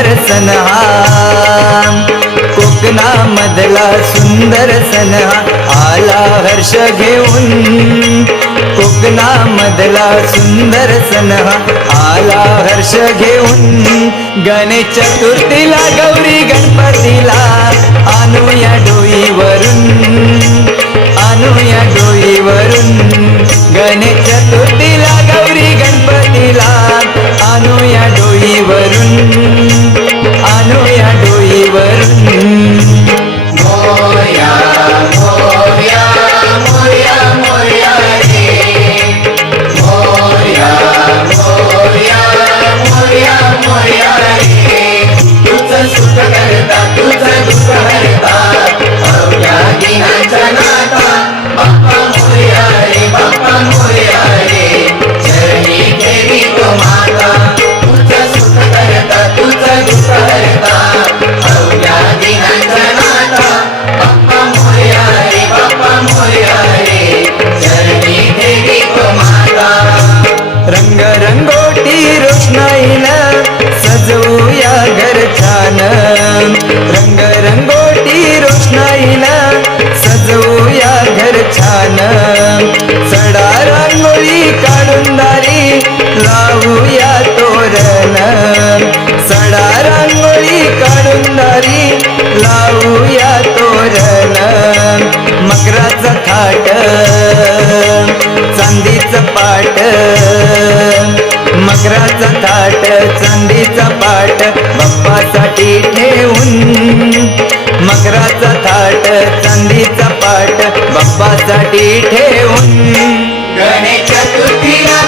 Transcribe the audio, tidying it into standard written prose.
सुंदर सण हा, कोकणामधला सुंदर सण हा, आला हर्ष घेऊन. कोकणामधला सुंदर सण हा, आला हर्ष घेऊन. गणेश चतुर्थीला गौरी गणपतीला आणूया डोईवरून, आणूया डोईवरून. गणेश चतुर्थीला गौरी गणपतीला आणूया डोईवरून, आणूया डोईवरून. मोरया मोरया मोरया मोरया रे, मोरया मोरया मोरया मोरया रे. तुझं सुख करता तुझं दुःख हरता, अवघ्या दिनांच्या नाथा बाप्पा मोरया रे, बाप्पा मोरया रे. चरणी ठेवी तो माता, तुझं सुख करता तुझं दुःख हरता, अवघ्या दिनांच्या नाथा बाप्पा मोरया रे, बाप्पा मोरया रे. चरणी ठेवी तो माता. रंग रंगोटी रोषणाईनं सजवूया घर छान, रंग रंगोटी रोषणाईनं सजवूया घर छान. सडा रांगोळी काढून दारी लावूया तोरण, सडा रांगोळी काढून दारी लावूया तोरण. मकराचं थाट चांदीचं पाट, मकराचं थाट चांदीचं पाट बाप्पासाठी ठेवून. मकराचं थाट चांदीचं पाट बाप्पासाठी ठेवून. गणेश चतुर्थीला